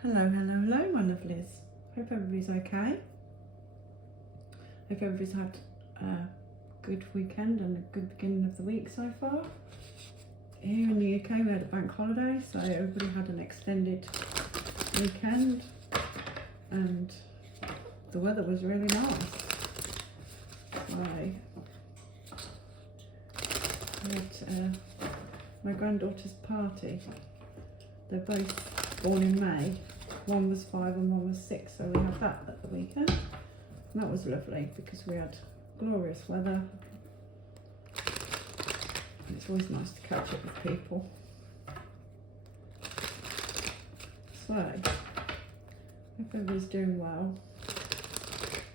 Hello, my lovelies. Hope everybody's okay. Hope everybody's had a good weekend and a good beginning of the week so far. Here in the UK we had a bank holiday, so everybody had an extended weekend and the weather was really nice. I had my granddaughter's party. They're both born in May. One was 5 and one was 6, so we had that at the weekend. And that was lovely because we had glorious weather. And it's always nice to catch up with people. So, hope everybody's doing well.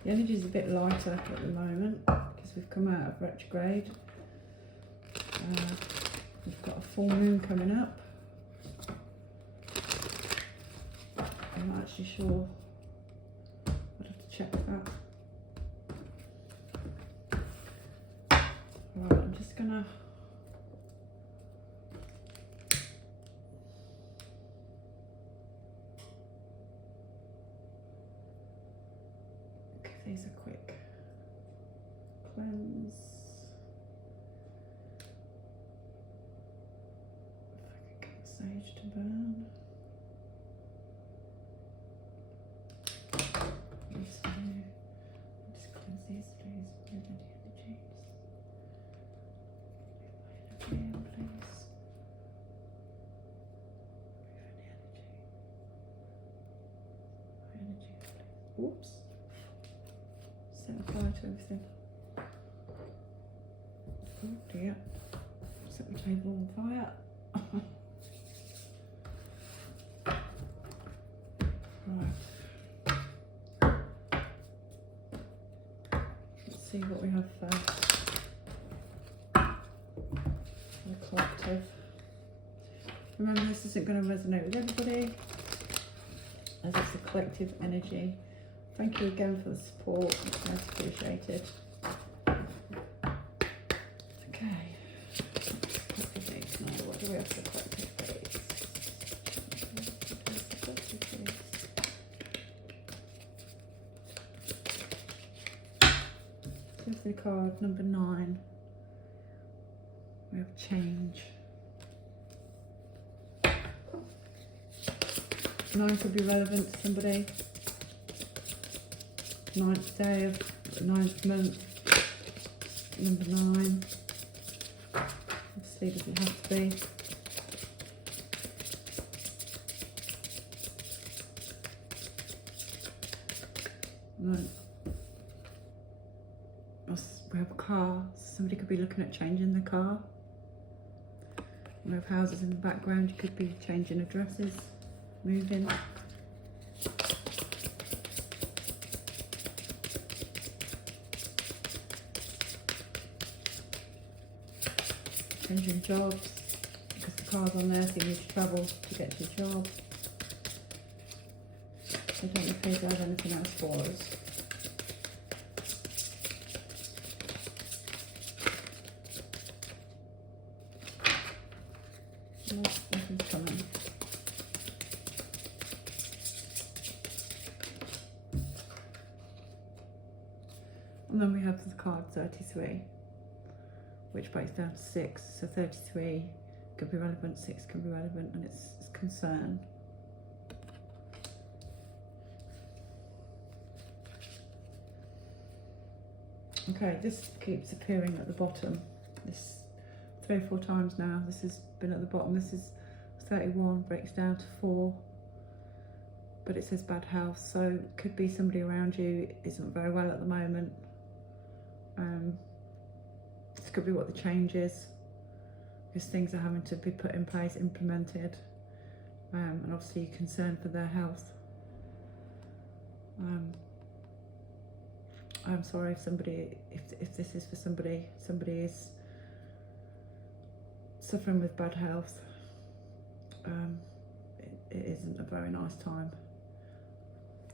The energy's a bit lighter at the moment because we've come out of retrograde. We've got a full moon coming up. I'm not actually sure. I'd have to check that. Right, I'm just gonna give these a quick cleanse. If I can get the sage to burn. Just cleanse these, please. Move any energies. Move my energy in, please. Move any energy. My energy, please. Oops. Set fire to everything. Oh dear. Set the table on fire. Right. Let's see what we have first. The collective. Remember, this isn't going to resonate with everybody, as it's a collective energy. Thank you again for the support, it's most appreciated. Okay, what do we have for the collective, please? Symphony card number 9. We have change. 9 could be relevant to somebody. 9th day of the 9th month. Number 9. Obviously doesn't have to be. Right. We have a car. Somebody could be looking at changing the car. We have houses in the background. You could be changing addresses, moving. Changing jobs, because the car's on there, so you need to travel to get to your job. I don't appear to have anything else for us. Nothing's coming. And then we have the card 33. Which breaks down to 6, so 33 could be relevant, 6 could be relevant, and it's concern. Okay, this keeps appearing at the bottom. This 3 or 4 times now. This has been at the bottom. This is 31, breaks down to 4, but it says bad health, so it could be somebody around you isn't very well at the moment. This could be what the change is, because things are having to be put in place, implemented, and obviously you're concerned for their health. I'm sorry if somebody, if this is for somebody is suffering with bad health. It isn't a very nice time.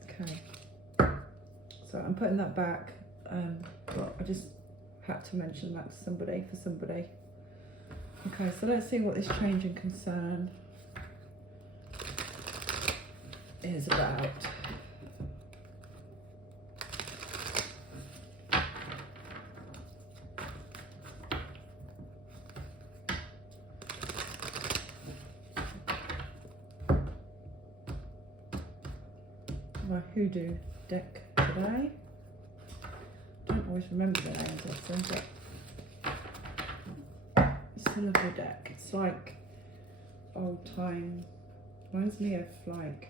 Okay, so I'm putting that back, but I just had to mention that to somebody, for somebody. Okay, so let's see what this change in concern. is about. My hoodoo deck today. Don't always remember the names of them, but it's a lovely deck. It's like old time, reminds me of like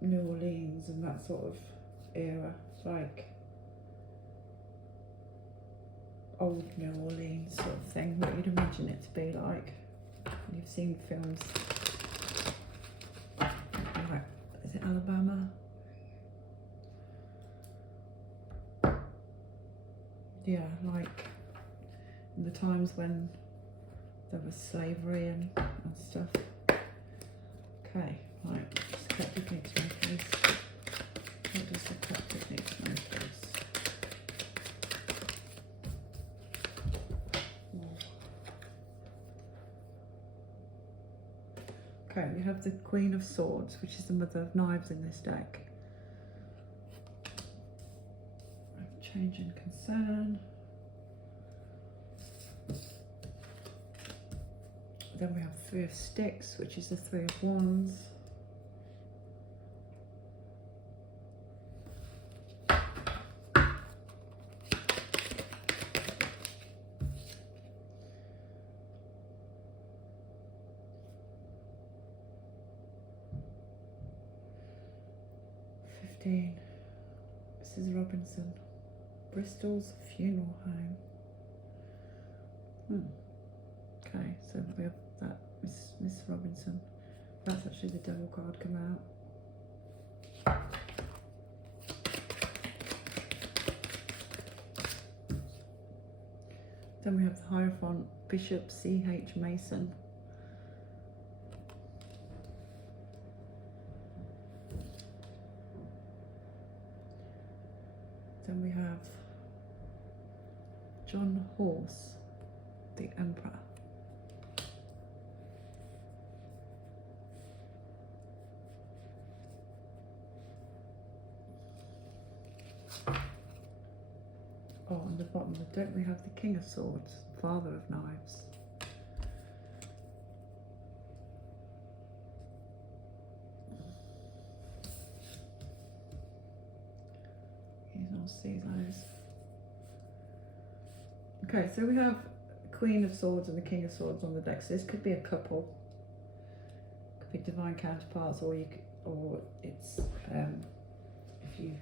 New Orleans and that sort of era. It's like old New Orleans sort of thing, what you'd imagine it to be like. You've seen films. Is it Alabama? Yeah, like in the times when there was slavery and stuff. Okay, right, just cut techniques now, please. What does the cut techniques know, please? Okay, we have the Queen of Swords, which is the Mother of Knives in this deck. Change and concern. Then we have Three of Sticks, which is the Three of Wands. Mrs. Robinson, Bristol's funeral home. Okay, so we have that, Miss Robinson. That's actually the Devil card come out. Then we have the Hierophant, Bishop C.H. Mason. Then we have John Horse, the Emperor. Oh, on the bottom, don't we have the King of Swords, Father of Knives? I'll see those. Okay, so we have Queen of Swords and the King of Swords on the deck. So this could be a couple, could be divine counterparts, or you could, or it's if you.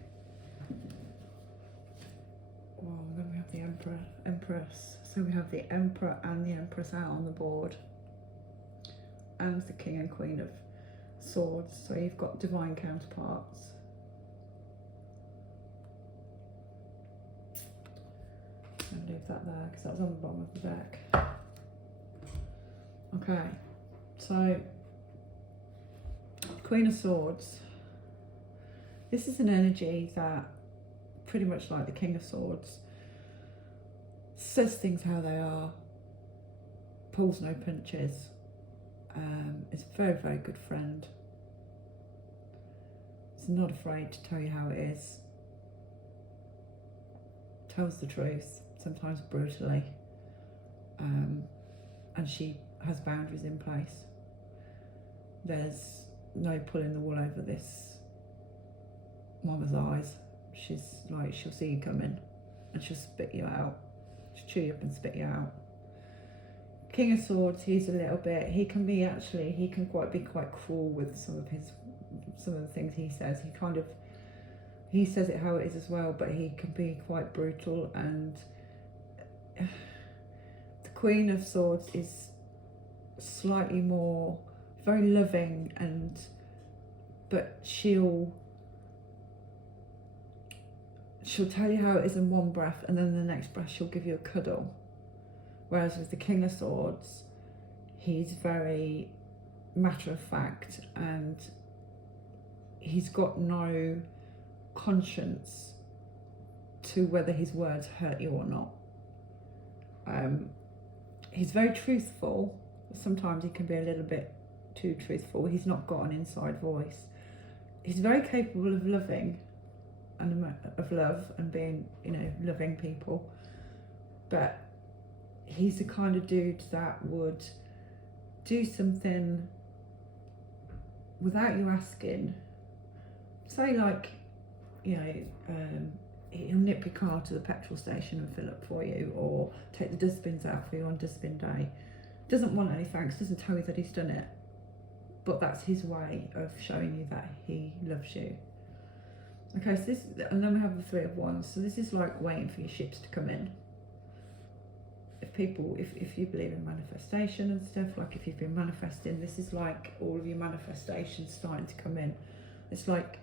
Well, then we have the Emperor, Empress. So we have the Emperor and the Empress out on the board, and the King and Queen of Swords. So you've got divine counterparts. And leave that there because that was on the bottom of the deck. Okay, so Queen of Swords. This is an energy that, pretty much like the King of Swords, says things how they are, pulls no punches, is a very, very good friend, is not afraid to tell you how it is, tells the truth, sometimes brutally, and she has boundaries in place. There's no pulling the wool over this mama's eyes. She's like, she'll see you coming and she'll spit you out. She'll chew you up and spit you out. King of Swords, he's a little bit, he can be quite cruel with some of the things he says. He says it how it is as well, but he can be quite brutal. And the Queen of Swords is slightly more, very loving, but she'll tell you how it is in one breath, and then the next breath she'll give you a cuddle. Whereas with the King of Swords, he's very matter of fact, and he's got no conscience to whether his words hurt you or not. He's very truthful. Sometimes he can be a little bit too truthful. He's not got an inside voice. He's very capable of loving and of love and being, you know, loving people, but he's the kind of dude that would do something without you asking. Say like, you know, he'll nip your car to the petrol station and fill up for you, or take the dustbins out for you on dustbin day. Doesn't want any thanks, doesn't tell you that he's done it, but that's his way of showing you that he loves you. Okay, so this, and then we have the Three of Wands. So this is like waiting for your ships to come in. If you believe in manifestation and stuff, like if you've been manifesting, this is like all of your manifestations starting to come in. It's like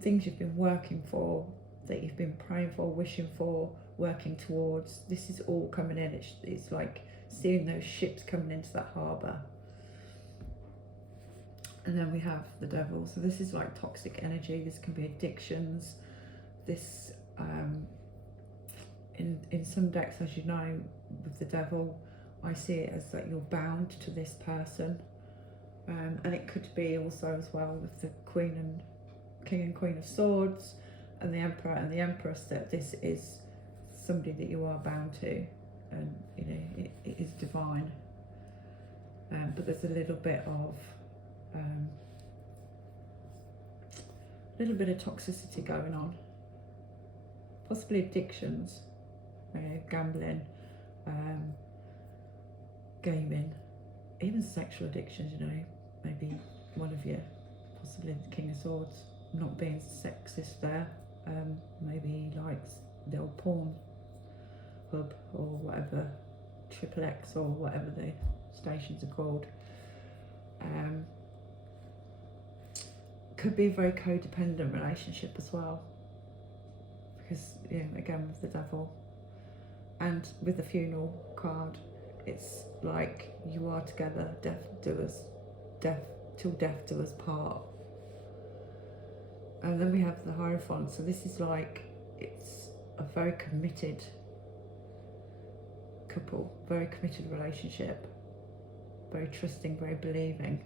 things you've been working for, that you've been praying for, wishing for, working towards. This is all coming in. It's like seeing those ships coming into that harbour. And then we have the Devil. So this is like toxic energy. This can be addictions. This, in some decks, as you know, with the Devil, I see it as that you're bound to this person. And it could be also as well with the King and Queen of Swords and the Emperor and the Empress, that this is somebody that you are bound to, and you know, it is divine. But there's a little bit of toxicity going on, possibly addictions, gambling, gaming, even sexual addictions. You know, maybe one of you, possibly the King of Swords, not being sexist there, maybe he likes the old porn hub or whatever, Triple X or whatever the stations are called. Could be a very codependent relationship as well, because, you know, again with the Devil and with the Funeral card, it's like you are together, till death do us part. And then we have the Hierophant. So this is like, it's a very committed couple, very committed relationship, very trusting, very believing,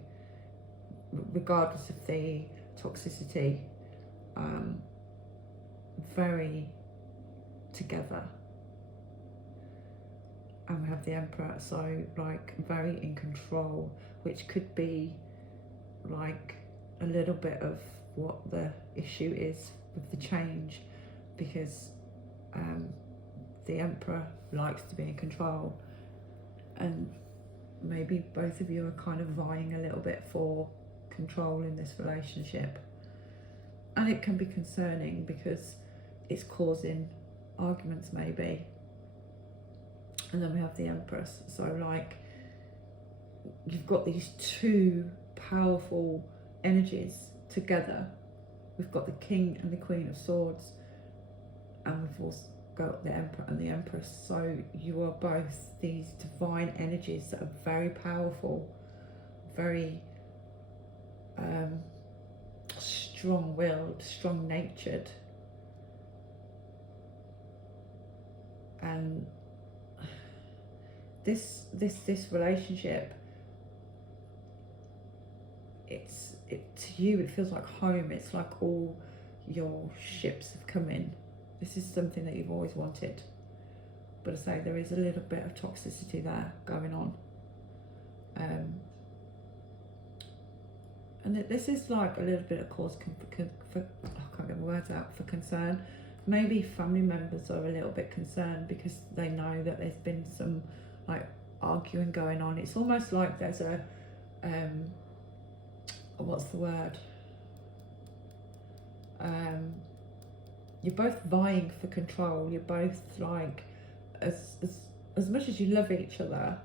regardless of the toxicity, very together. And we have the Emperor, so like very in control, which could be like a little bit of what the issue is with the change, because the Emperor likes to be in control, and maybe both of you are kind of vying a little bit for control in this relationship, and it can be concerning because it's causing arguments maybe. And then we have the Empress, so like you've got these two powerful energies together. We've got the King and the Queen of Swords, and we've also got the Emperor and the Empress. So you are both these divine energies that are very powerful, very strong-willed, strong-natured, and this relationship, to you it feels like home. It's like all your ships have come in. This is something that you've always wanted, but I say there is a little bit of toxicity there going on, and this is like a little bit of cause for I can't get my words out, for concern. Maybe family members are a little bit concerned because they know that there's been some like arguing going on. It's almost like there's a what's the word, you're both vying for control. You're both like, as much as you love each other,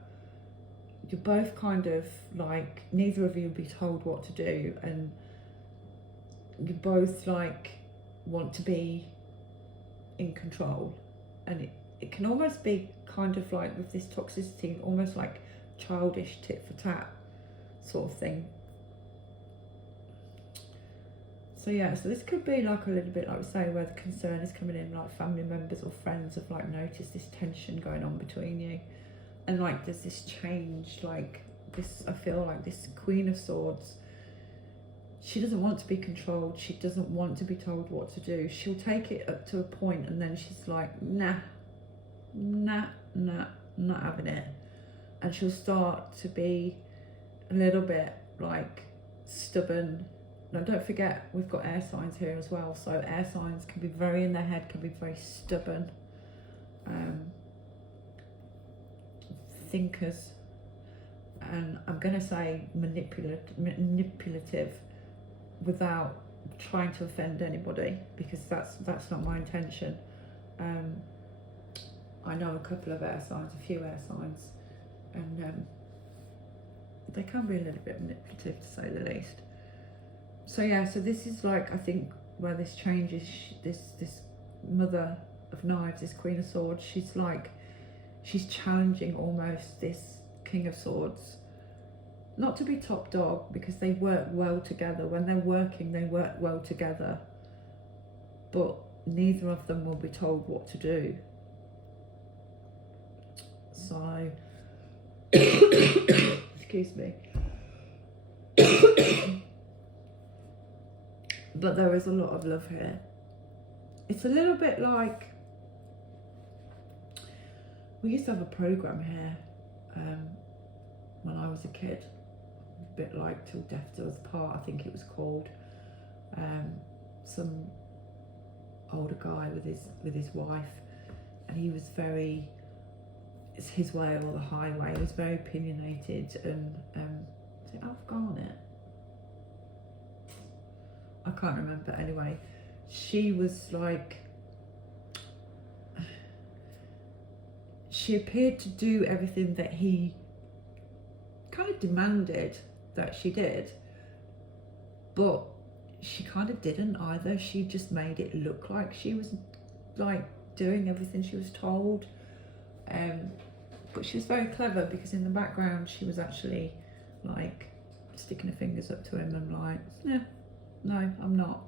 you're both kind of like, neither of you will be told what to do, and you both like want to be in control. And it can almost be kind of like, with this toxicity, almost like childish tit for tat sort of thing. So yeah, so this could be like a little bit like we say, where the concern is coming in, like family members or friends have like noticed this tension going on between you, and like there's this change, like this, I feel like this Queen of Swords, she doesn't want to be controlled. She doesn't want to be told what to do. She'll take it up to a point and then she's like, nah, not having it. And she'll start to be a little bit like stubborn. Now don't forget, we've got air signs here as well. So air signs can be very in their head, can be very stubborn. Thinkers. And I'm going to say manipulative without trying to offend anybody, because that's not my intention. I know a couple of air signs, a few air signs, and they can be a little bit manipulative, to say the least. So yeah, so this is like, I think where this changes, this Mother of Knives, this Queen of Swords, she's challenging almost this King of Swords, not to be top dog, because they work well together. When they're working, they work well together, but neither of them will be told what to do. So excuse me. But there is a lot of love here. It's a little bit like, we used to have a program here when I was a kid, a bit like Till Death Do Us Part, I think it was called. Some older guy with his wife, and he was very, it's his way or the highway. He was very opinionated, and is it Alf Garnett? I can't remember. Anyway, she was like, she appeared to do everything that he kind of demanded that she did, but she kind of didn't either. She just made it look like she was like doing everything she was told. But she was very clever, because in the background she was actually like sticking her fingers up to him and like, yeah, no, I'm not.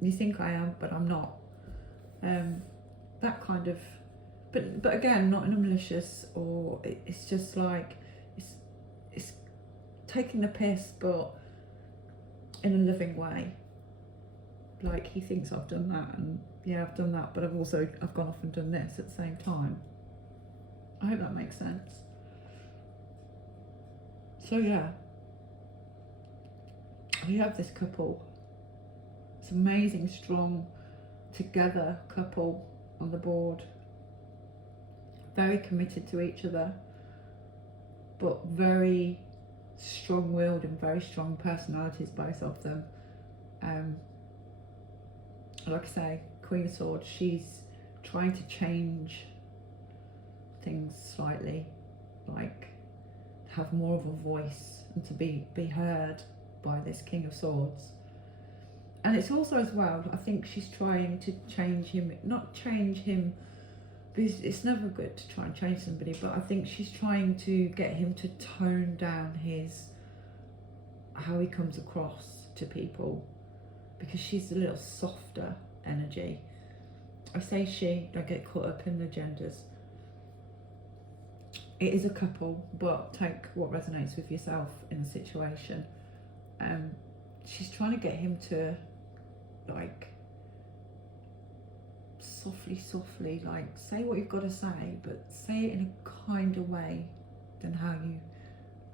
You think I am, but I'm not. That kind of, but again, not in a malicious, or it's just like, it's taking the piss, but in a loving way. Like, he thinks I've done that, and yeah, I've done that, but I've gone off and done this at the same time. I hope that makes sense. So yeah, we have this couple. It's amazing, strong, together couple on the board. Very committed to each other, but very strong-willed and very strong personalities, both of them. Like I say, Queen of Swords, she's trying to change things slightly, like have more of a voice and to be heard by this King of Swords. And it's also as well, I think she's trying to change him, not change him, because it's never good to try and change somebody, but I think she's trying to get him to tone down how he comes across to people, because she's a little softer energy. I say she, don't get caught up in the genders. It is a couple, but take what resonates with yourself in the situation. She's trying to get him to, like, softly, like, say what you've got to say, but say it in a kinder way than how you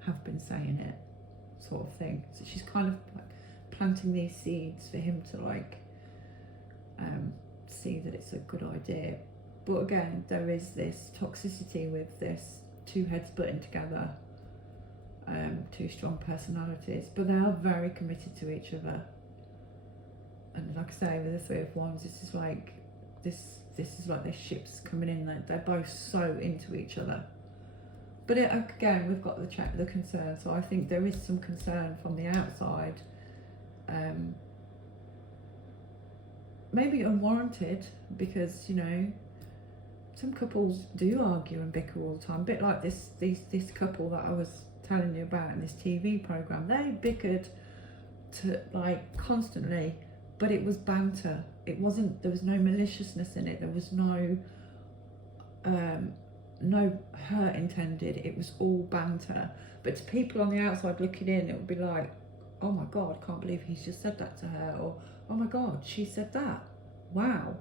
have been saying it, sort of thing. So she's kind of like planting these seeds for him to, like, see that it's a good idea. But again, there is this toxicity with this two heads butting together, two strong personalities, but they are very committed to each other. And like I say, with the Three of Wands, this is like their ships coming in. They're both so into each other. But again, we've got the concern. So I think there is some concern from the outside, maybe unwarranted, because, you know, some couples do argue and bicker all the time. A bit like this couple that I was telling you about in this TV program. They bickered to, like, constantly, but it was banter. It wasn't, there was no maliciousness in it. There was no no hurt intended. It was all banter. But to people on the outside looking in, it would be like, oh my God, I can't believe he's just said that to her. Or, oh my God, she said that. Wow.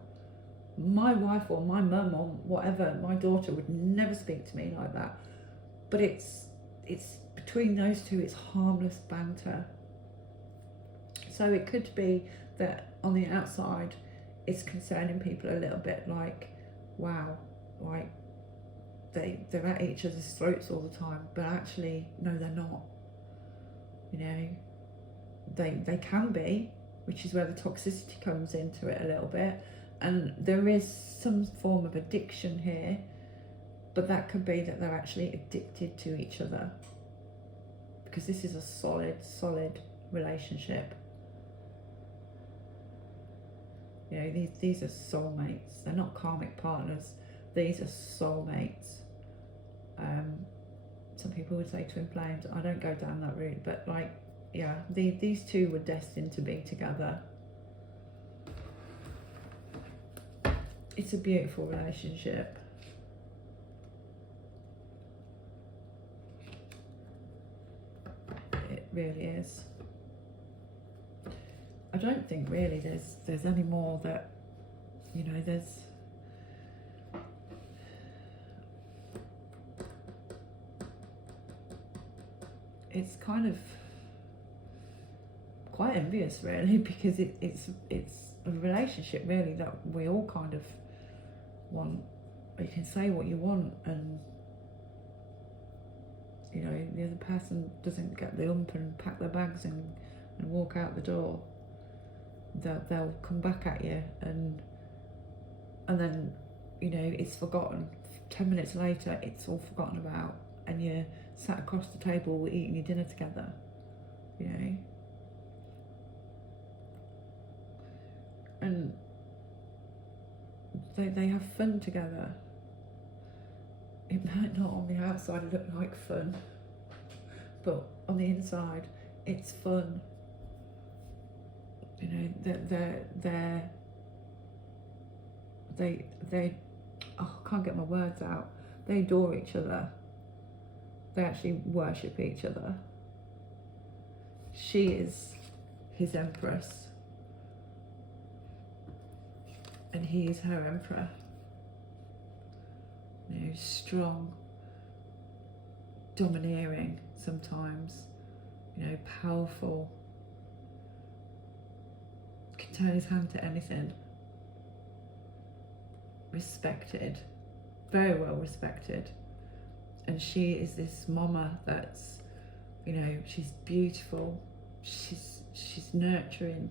My wife or my mum or whatever, my daughter would never speak to me like that. But it's between those two, it's harmless banter. So it could be that on the outside, it's concerning people a little bit, like, wow, like they're at each other's throats all the time, but actually, no, they're not. You know, they can be, which is where the toxicity comes into it a little bit. And there is some form of addiction here, but that could be that they're actually addicted to each other, because this is a solid relationship. You know, these are soulmates. They're not karmic partners. These are soulmates. Some people would say twin flames. I don't go down that route, but like, yeah, these two were destined to be together. It's a beautiful relationship. It really is. I don't think really there's any more that, you know, it's kind of quite envious really, because it's a relationship really that we all kind of want. You can say what you want, and you know, the other person doesn't get the ump and pack their bags and walk out the door. They'll come back at you, and then, you know, it's forgotten. 10 minutes later, it's all forgotten about, and you're sat across the table eating your dinner together, you know. And they have fun together. It might not on the outside look like fun, but on the inside, it's fun. You know, they oh, I can't get my words out. They adore each other. They actually worship each other. She is his empress, and he is her emperor. You know, strong, domineering sometimes, you know, powerful, can turn his hand to anything. Respected, very well respected. And she is this mama that's, you know, she's beautiful, she's nurturing,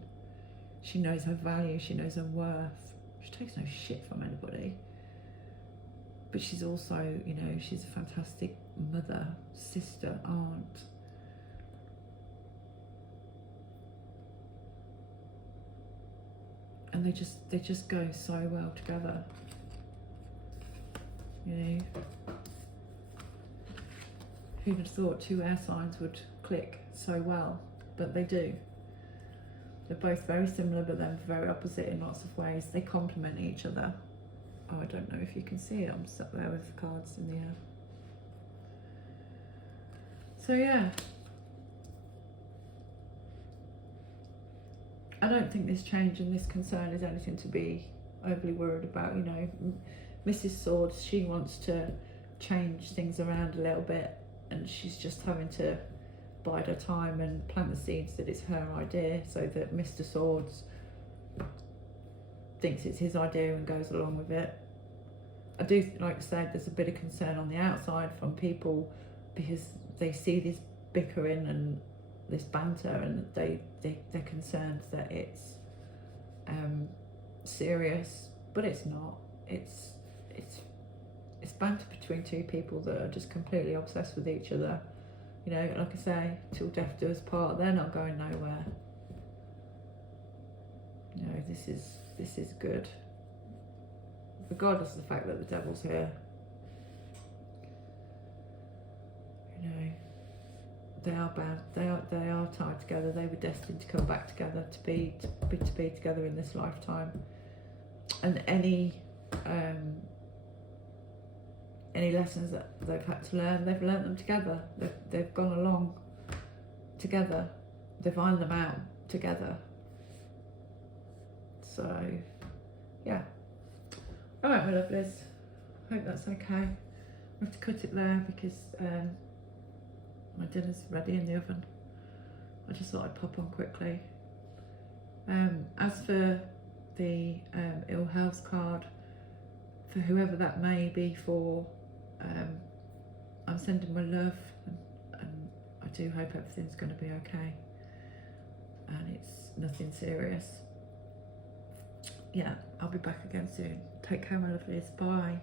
she knows her value, she knows her worth, she takes no shit from anybody. But she's also, you know, she's a fantastic mother, sister, aunt. And they just go so well together. You know, who'd have thought two air signs would click so well, but they do. They're both very similar, but then very opposite in lots of ways. They complement each other. Oh, I don't know if you can see it. I'm stuck there with the cards in the air. So yeah, I don't think this change and this concern is anything to be overly worried about. You know, Mrs. Swords, she wants to change things around a little bit, and she's just having to bide her time and plant the seeds that it's her idea, so that Mr. Swords thinks it's his idea and goes along with it. I do, like I said, there's a bit of concern on the outside from people, because they see this bickering and this banter, and they're concerned that it's serious, but it's not. It's banter between two people that are just completely obsessed with each other. You know, like I say, till death do us part. They're not going nowhere. You know, this is good, regardless of the fact that the devil's here. You know, they are bound. They are tied together. They were destined to come back together, to be together in this lifetime. And any any lessons that they've had to learn, they've learnt them together. They've gone along together. They've ironed them out together. So, yeah. All right, my lovelies. Hope that's okay. I have to cut it there because my dinner's ready in the oven. I just thought I'd pop on quickly. As for the ill health card, for whoever that may be for, I'm sending my love, and I do hope everything's going to be okay and it's nothing serious. Yeah, I'll be back again soon. Take care, my lovelies. Bye.